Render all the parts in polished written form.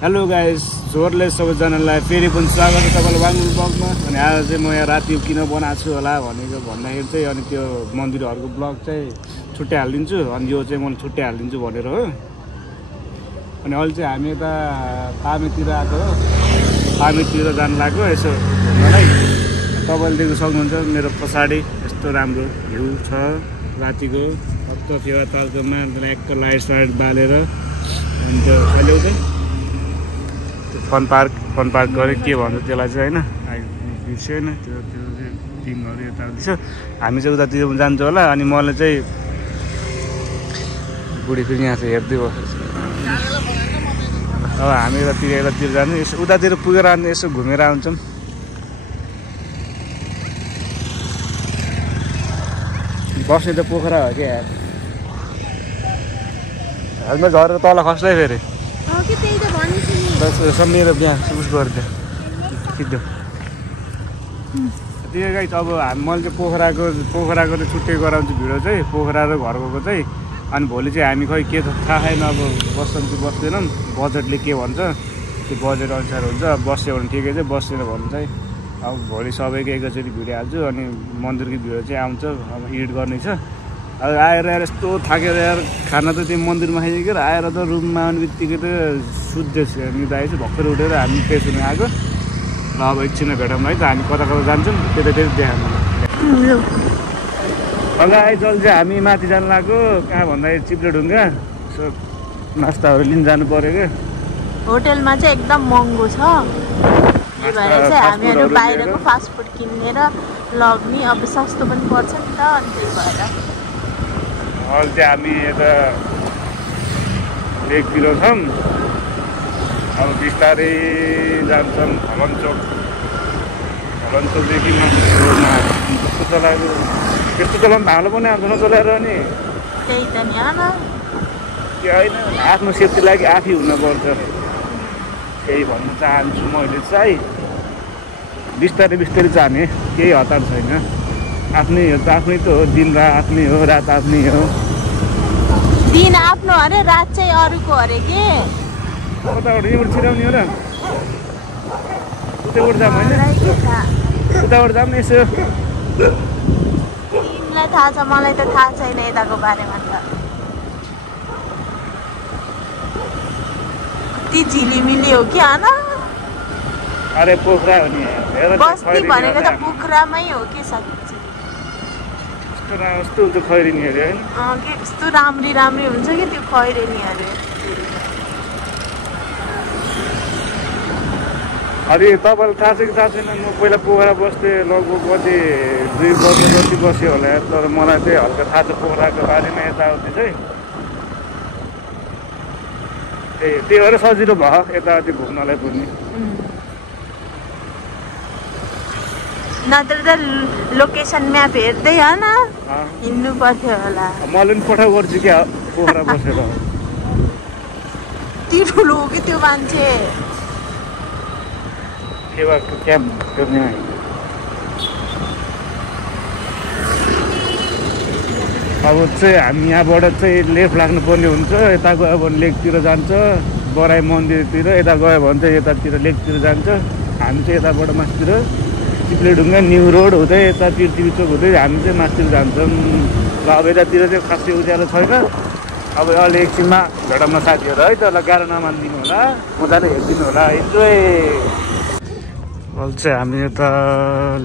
Hello guys, जोरले सबैजनालाई फेरि पनि स्वागत छ तपाईँलाई वाङलु ब्लगमा। अनि आज चाहिँ म यहाँ राति किन बनाएको छु होला भनेको भन्दाखेरि चाहिँ अनि त्यो मन्दिरहरूको ब्लग चाहिँ छुट्टै हालिदिन्छु अनि यो चाहिँ मैले छुट्टै हालिदिन्छु भनेर हो। अनि अहिले चाहिँ हामी यता पामेतिर आएको हो, पामेतिर जानु लाग्यो यसो घुम्नलाई। तपाईँले देख्न सक्नुहुन्छ मेरो पछाडि यस्तो राम्रो भ्यू छ रातिको, हत्त फेवा तालकोमा एक लाइट साइट बालेर। अनि त्यो कहिले चाहिँ फन पार्क गऱ्यो के भन्छ त्यसलाई चाहिँ होइन, बिर्सेन त्यो चाहिँ टिमहरू यताउति छ। हामी चाहिँ उतातिर जान्छौँ होला। अनि मलाई चाहिँ बुढी फेरि यहाँ चाहिँ हेर्दै बसेको छ। अब हामी यतातिर जानु, यसो उतातिर पुगेर अनि यसो घुमेर आउँछौँ। बस्ने त पोखरा हो क्या यार, हेलमेट झरेर तल खस्दै फेरि मेरो बिहा उस गरिदियो खिच्दो त्यो गाई। अब मैले चाहिँ पोखराको चाहिँ छुट्टै गराउँछु भिडियो चाहिँ, पोखरा र घरको चाहिँ। अनि भोलि चाहिँ हामी खै के थाहा छैन, अब बस्छौँ कि बस्दैनौँ, बजेटले के भन्छ त्यो बजेट अनुसार हुन्छ। बस्यो भने ठिकै छ, बसेन भने चाहिँ अब भोलि सबैको एकैचोटि भिडियो हाल्छु। अनि मन्दिरको भिडियो चाहिँ आउँछ, अब एडिट गर्ने छ। अब आएर यस्तो थाकेर यार, खाना त त्यो मन्दिरमा खाइसकेर आएर त रुममा आउने बित्तिकै त सुत्दैछ। निदाए चाहिँ भर्खर उठेर हामी फ्रेस हुन आएको। ल अब एकछिनमा भेटौँ है त, हामी कता जान्छौँ त्यतातिर देखाउनु। आइचल चाहिँ हामी माथि जानु लाग्यो, कहाँ भन्दाखेरि चिप्लेढुङ्गा। यसो नास्ताहरू लिन जानु पऱ्यो क्या, होटेलमा चाहिँ एकदम महँगो छ। त्यही भएर चाहिँ हामीहरू बाहिरको फास्टफुड किनेर लग्ने, अब सस्तो पनि पर्छ नि त। अनि त्यही भएर अहिले चाहिँ हामी यता लेकतिर छौँ। अब बिस्तारै जान्छौँ हलन चोकदेखि रोडमा। कस्तो चलाएको त्यस्तो चलाउनु भालो पनि आउँदैन चलाएर। अनि त्यही त नि त्यो होइन, आफ्नो सेफ्टी लागि आफै हुनुपर्छ, त्यही भन्न चाहन्छु मैले चाहिँ। बिस्तारै जाने, केही हतार छैन। आफ्नै हो त, आफ्नै त हो, दिन रात आफ्नै हो, रात आफ्नै हो। दिन आफ्नो अरे, रात चाहिँ अरूको अरे के। उताबाट यहाँबाट छिराउने हो र, उताबाट जाऊँ होइन, उताबाट जाऊँ यसो। तिमीलाई थाहा छ, मलाई त थाहा छैन यताको बारेमा त। कति झिलिमिली हो कि होइन। अरे पोखरा हो नि, बस्ती भनेको त पोखरामै हो कि सकिन्छ। यस्तो हुन्छ खैरिनी अरे होइन, के यस्तो राम्री हुन्छ कि त्यो खैरिनी अरे। अरे तपाईँलाई थाहा छ कि थाहा छैन, म पहिला पोखरा बस्थेँ, लगभग कति 2 वर्ष जति बस्यो होला। तर मलाई चाहिँ हल्का थाहा छ पोखराको बारेमा यताउति चाहिँ। त्यही भएर सजिलो भयो यताउति घुम्नलाई पनि। नत्र त लोकेसन म्याप हेर्दै होइन हिँड्नु पर्थ्यो होला। मैले पनि पठाउ गर्छु क्या पोखरा बसेर। के ठुलो हो कि त्यो मान्छे, क्याम्प गर्ने। अब चाहिँ हामी यहाँबाट चाहिँ लेफ्ट लाग्नुपर्ने हुन्छ, यता गयो भने लेकतिर जान्छ, बराई मन्दिरतिर। यता गयो भने चाहिँ यतातिर लेकतिर जान्छ। हामी चाहिँ यताबाट माथितिर चिप्लेढुङ्गा न्यू रोड हुँदै यता पृथ्वी चोक हुँदै हामी चाहिँ माथितिर जान्छौँ। र अब यतातिर चाहिँ खासै उज्यालो छैन। अब अहिले एकछिनमा भेटौँ साथीहरू है त, ल गाह्रो नमानिदिनु होला, मजाले हेरिदिनु होला, इन्जोय। अहिले चाहिँ हामी यता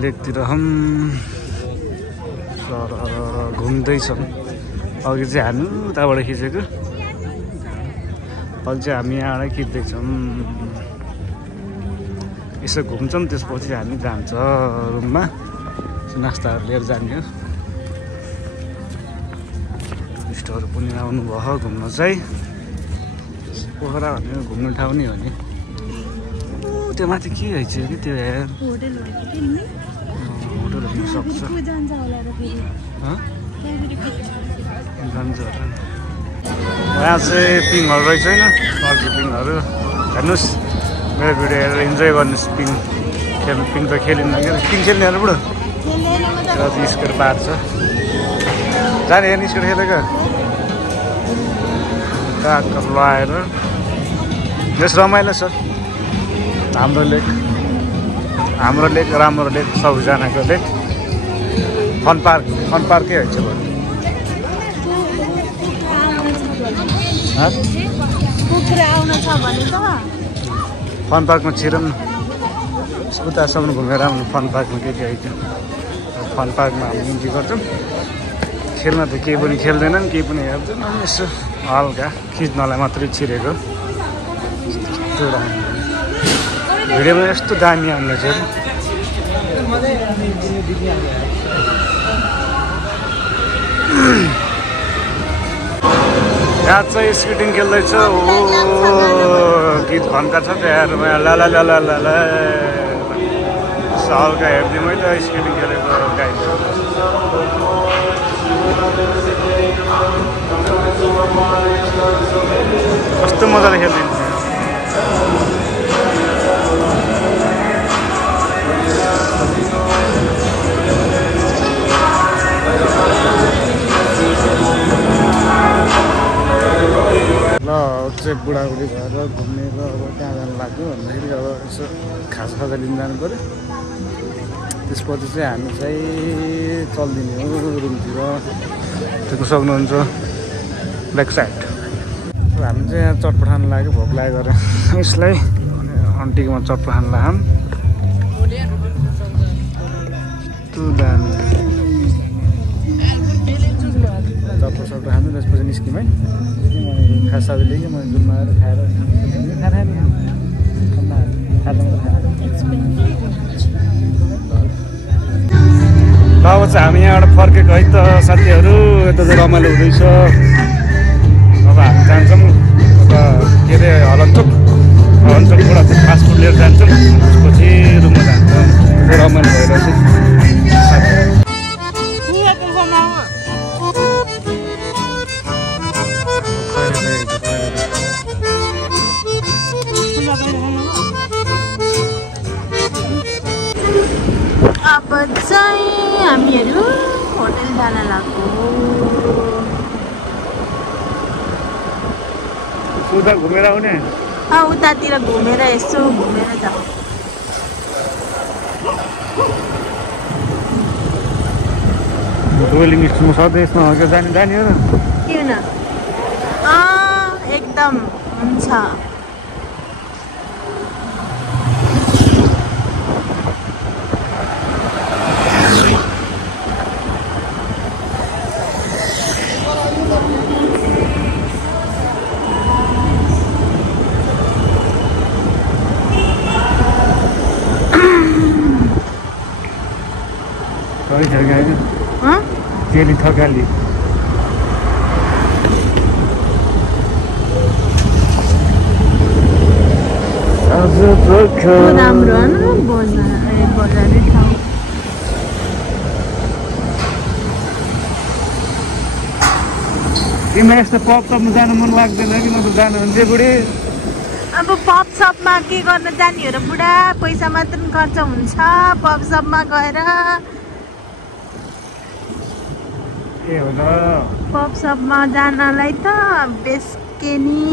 लेकतिर घुम्दैछौँ। अघि चाहिँ हामी उताबाट खिचेको, अहिले चाहिँ हामी यहाँबाट खिच्दैछौँ। यसो घुम्छौँ, त्यसपछि हामी जान्छ रुममा, नास्ताहरू लिएर जाने हो। टुरिस्टहरू पनि आउनुभयो घुम्न चाहिँ। पोखरा भनेको घुम्ने ठाउँ नै हो नि। त्यो माथि के रहेछ कि त्यो होटल हुनसक्छ, जान्छ होला। यहाँ चाहिँ पिङहरू रहेछ होइन, अर्को पिङहरू हेर्नुहोस्। मेरो भिडियो हेरेर इन्जोय गर्नुहोस्। पिङ त खेलिँदैन क्या, पिङ खेल्नेहरू बुढो निस्केर पार्छ जाने। यहाँ निस्केर खेलेको काग लगाएर यस रमाइलो छ हाम्रो लेक राम्रो लेक सबैजनाको लेक फन पार्कै हुन्छ कुखुरा आउन छ भने त फन पार्कमा छिरौँ न उतासम्म घुमेर आउनु फन पार्कमा के आइन्छ फन पार्कमा हामी इन्ट्री गर्छौँ खेल्न त केही पनि खेल्दैनन् केही पनि हेर्दैनन् यसो हल्का खिच्नलाई मात्रै छिरेको भिडियोमा यस्तो दामी आउँदैछ यहाँ चाहिँ स्केटिङ खेल्दैछ ओ गीत खन्का छ त्यहाँ ला हल्का हेर्दै मैले स्केटिङ खेलेको गाइड कस्तो मजाले खेल्दैन ल चाहिँ बुढाबुढी भएर घुमेर अब कहाँ जानु लाग्यो भन्दाखेरि अब यसो खाजा लिन जानु पऱ्यो त्यसपछि चाहिँ हामी चाहिँ चल्दिने हो रुमतिर देख्न सक्नुहुन्छ ब्याक साइड हामी चाहिँ यहाँ चटपट खानु लाग्यो भोक लाग्यो गरेर यसलाई अनि आन्टीकोमा चटपट खानु लाग्यौँ यस्तो दामी चटपट खानु त्यसपछि निस्क्यौँ है खास साथी लिएँ मैले जुनमा आएर खाएर अब चाहिँ हामी यहाँबाट फर्केको है त साथीहरू यता चाहिँ रमाइलो हुँदैछ अब हामी जान्छौँ अब के अरे हलनचोकबाट चाहिँ फास्टफुड लिएर जान्छौँ त्यसपछि रुममा जान्छौँ रमाइलो भइरहेछ अब चाहिँ हामीहरू होटल जान लाग्यो उता घुमेर आउने उतातिर घुमेर यसो घुमेर जाऊ रोलिङ स्टोनमा सधैँ यसमा हल्का जाने हो किन एकदम हुन्छ तेली थकाली राम्रो बजारै ठाउँ तिमीलाई यस्तो पप सपमा जानु मन लाग्दैन कि म त जानुहुन्थ्यो बुढी अब पप सपमा के गर्न जाने हो र बुढा पैसा मात्र खर्च हुन्छ पप सपमा गएर के हो र पप सपमा जानलाई त बेस्केनी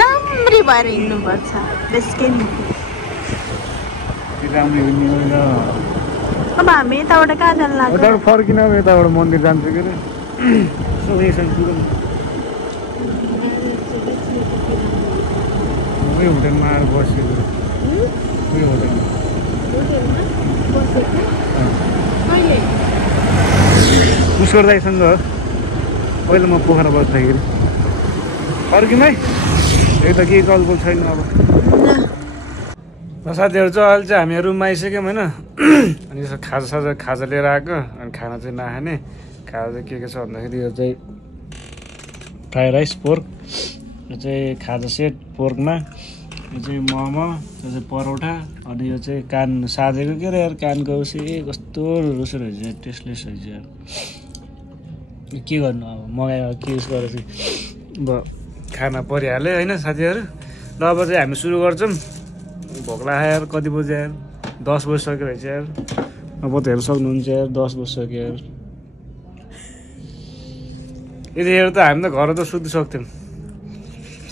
राम्री भएर हिँड्नुपर्छ बेस्केनी अब हामी यताबाट कहाँ जानु लाग्छ यताबाट फर्किन यताबाट मन्दिर जान्छ के अरे होटेलमा आएर बसेको पुष्कर दाइसँग पहिला म पोखरा बस्दाखेरि फर्किउँ है यही त केही कलबल छैन अब साथीहरू चाहिँ अहिले चाहिँ हामी रुममा आइसक्यौँ होइन अनि यसो खाजा लिएर आएको अनि खाना चाहिँ नखाने खाजा चाहिँ के छ भन्दाखेरि यो चाहिँ फ्राई राइस पोर्क यो चाहिँ खाजा सेट पोर्कमा यो चाहिँ मोमो यो चाहिँ परोठा अनि यो चाहिँ कान साझेको के अरे यार कानको उसी कस्तो रुसो रहेछ टेस्टलेस रहेछ यार के गर्नु अब मगायो के युज गरेर चाहिँ अब खाना परिहाल्यो होइन साथीहरू र अब चाहिँ हामी सुरु गर्छौँ भोक लाग्यो यार कति बजी यार 10 बजिसक्यो रहेछ यार अब त हेर्नु सक्नुहुन्छ यार 10 बजिसक्यो यार यतिखेर त हामी त घर त सुत्नु सक्थ्यौँ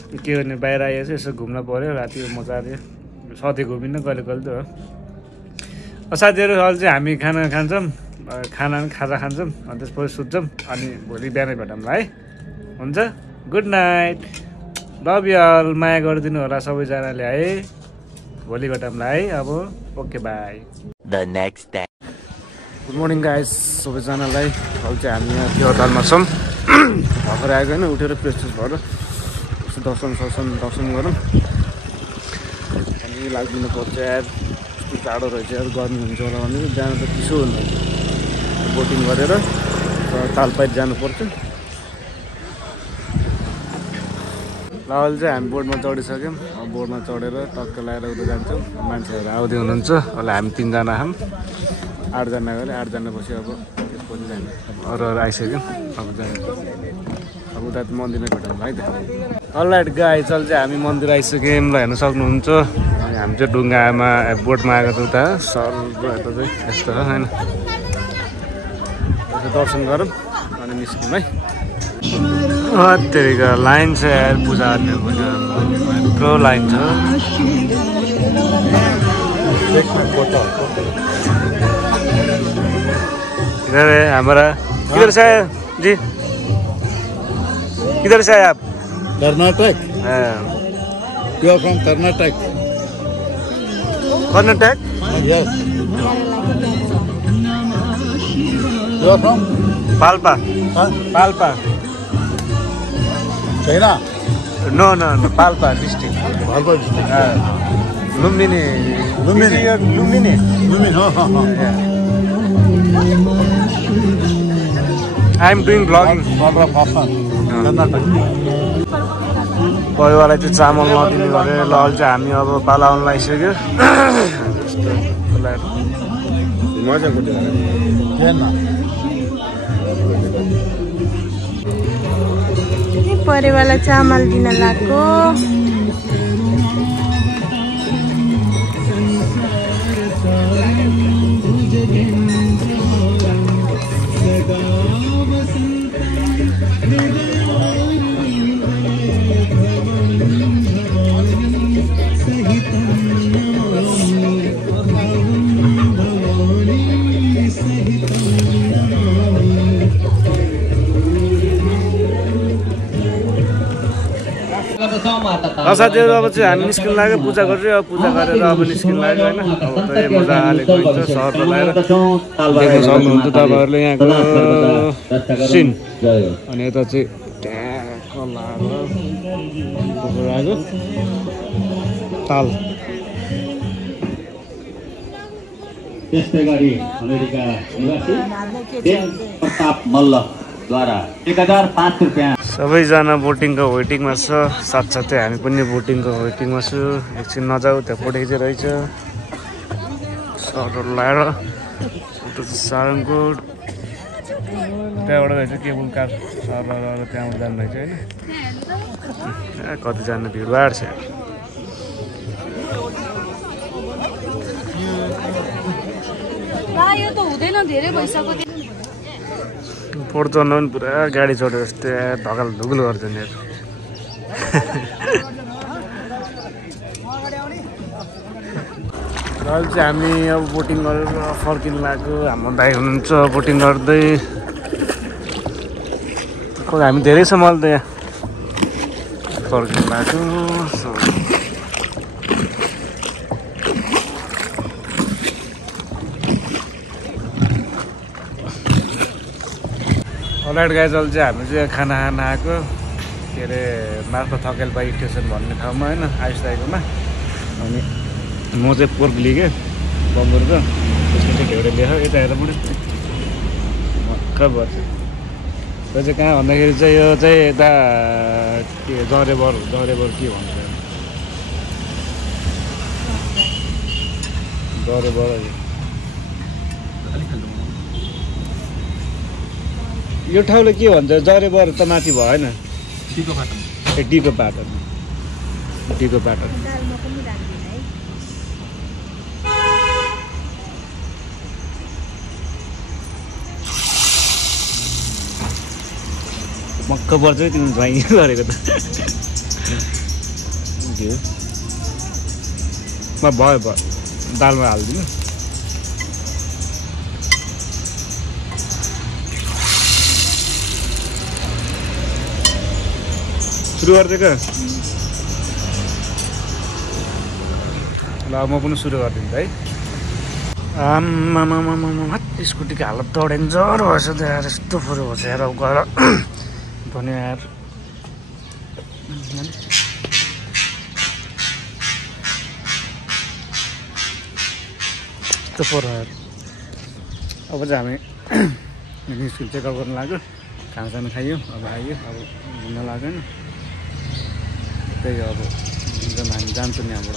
के गर्ने बाहिर आइएछ यसो घुम्न पऱ्यो राति मजाले सधैँ घुमिन्न कहिले कहिले त हो साथीहरू अहिले चाहिँ हामी खाना खान्छौँ खाजा खान्छौँ अनि त्यसपछि सुत्छौँ अनि भोलि बिहानै भेटौँला है हुन्छ good night love you all माया गरिदिनु होला सबैजनाले है भोलि भेटौँला है अब okay bye the next day good morning guys सबैजनालाई अहिले चाहिँ हामी यहाँ देवतालमा छौँ भर्खर आएको होइन उठेर फ्रेस भएर दर्शन गरौँ अनि लाग्दिनु पर्छ यार टाढो रहेछ यार गर्मी हुन्छ होला भने जानु त चिसो हुन्छ बोटिङ गरेर तालपाइट जानुपर्छ ल अहिले चाहिँ हामी बोटमा चढिसक्यौँ बोटमा चढेर टक्क लगाएर उता जान्छौँ मान्छेहरू आउँदै हुनुहुन्छ अहिले हामी 3 जना छौँ 8 जना गरे 8 जना पछि अब त्यसपछि जाने अरू आइसक्यौँ अब जाने अब उता मन्दिरमा भेटौँ है त अलराइट गाइस अहिले चाहिँ हामी मन्दिर आइसक्यौँ ल हेर्न सक्नुहुन्छ अनि हामी चाहिँ ढुङ्गामा बोटमा आएको त उता सर यता चाहिँ यस्तो हो होइन दर्शन गरौँ अनि निस्क्यौँ है त्यतिको लाइन छ यार पूजा गर्नेको यत्रो लाइन छ इधर है हमारा किधर से आया जी किधर से आया आप Karnataka You are from Karnataka? Karnataka Yes. You are from? Palpa Huh? Palpa China? No Palpa district Bhalpa district. Lumbini Lumbini. Lumbini Lumbini, huh. I am doing blogging Barbara Hassan, Karnataka. परिवारलाई चाहिँ चामल नदिने गरेर ल अहिले चाहिँ हामी अब पालाउन लागिसक्यो मजाको China. परिवारलाई चामल दिन लाग्यो साथीहरू अब चाहिँ हामी निस्किन लाग्यो पूजा गरेर अब पूजा गरेर अब निस्किन लाग्यो होइन अब चाहिँ मजाले गइन्छ सहरमा लगाएर देख्न सक्नुहुन्छ तपाईँहरूले यहाँको सिन अनि यता चाहिँ ट्याक्क लगाएको ताल त्यसै गरी अमेरिका निवासी देव प्रताप मल्लद्वारा 1005 रुपैयाँ सबैजना बोटिङको वेटिङमा छ साथसाथै हामी पनि बोटिङको वेटिङमा छु एकछिन नजाऊ त्यहाँ फोटो खिचिरहेछ सरहरू लगाएर उता चाहिँ सारङकोट त्यहाँबाट रहेछ केबुल कार सर त्यहाँबाट जानु रहेछ होइन कतिजना भिडभाड छ यो त हुँदैन धेरै भइसक्यो पोर्चरमा पनि पुरा गाडी चढ्यो जस्तै ढकाल ढुकुल गर्छ नि अहिले चाहिँ हामी अब बोटिङ गरेर फर्किन लाग्यो हाम्रो दाइ हुनुहुन्छ बोटिङ गर्दै हामी धेरै छ मैले त यहाँ फर्किन लाग्यो अलराइट गाइज अहिले चाहिँ हामी चाहिँ खाना खान आएको के अरे मार्फत थकेलबाई स्टेसन भन्ने ठाउँमा होइन आइसकेकोमा अनि म चाहिँ पोर्क लिएँ क्या बङ्गुरको त्यसमा चाहिँ ढेउडे ल्यायो यता हेर पनि मक्क पर्छ यो चाहिँ कहाँ भन्दाखेरि चाहिँ यो चाहिँ यता के जरेबर के भन्छ जरेबर यो ठाउँले के भन्छ जरेबर त माथि भएन टीको पाटन मक्क पर्छ तिमी ड्राइङ गरेको त घिउ भयो दालमा हालिदिनु सुरु गरिदिएको ल म पनि सुरु गरिदिन्छु है आम्मामामामा स्कुटीको हालत त डेन्जर भएछ त यार यस्तो फुरो भएछ यार अब गएर भन्यो यार यस्तो फुरो यार अब चाहिँ हामी स्कुल चेकअप गर्नु लाग्यो खानासाना खाइयो अब आइयो अब घुम्न लाग्यो नि त्यही अब हामी जान्छौँ नि यहाँबाट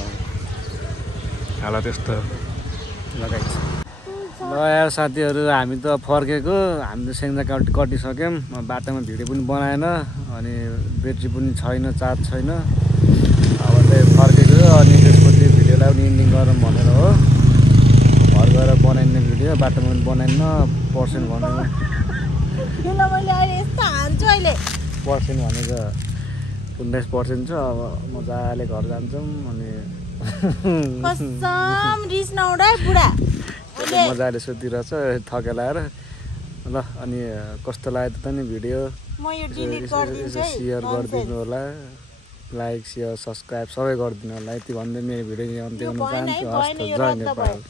हालत यस्तो लगाइन्छ ल यार साथीहरू हामी त फर्केको हामी त सेङ्जा कटिसक्यौँ बाटोमा भिडियो पनि बनाएन अनि ब्याट्री पनि छैन चार्ज छैन अब चाहिँ फर्केको अनि त्यसपछि भिडियोलाई पनि इन्डिङ गरौँ भनेर हो घर गएर बनाइने भिडियो बाटोमा पनि बनाइन्न पर्सेन्ट भनेको पर्सेन्ट भनेको 19% छ अब मजाले घर जान्छौँ अनि मजाले सुतिरहेछ थकेर आएर ल अनि कस्तो लाग्यो त नि भिडियो सेयर गरिदिनु होला लाइक सेयर सब्सक्राइब सबै गरिदिनु होला यति भन्दै मेरो भिडियो अन्त्य गर्न चाहन्छु। हस् त जय नेपाल।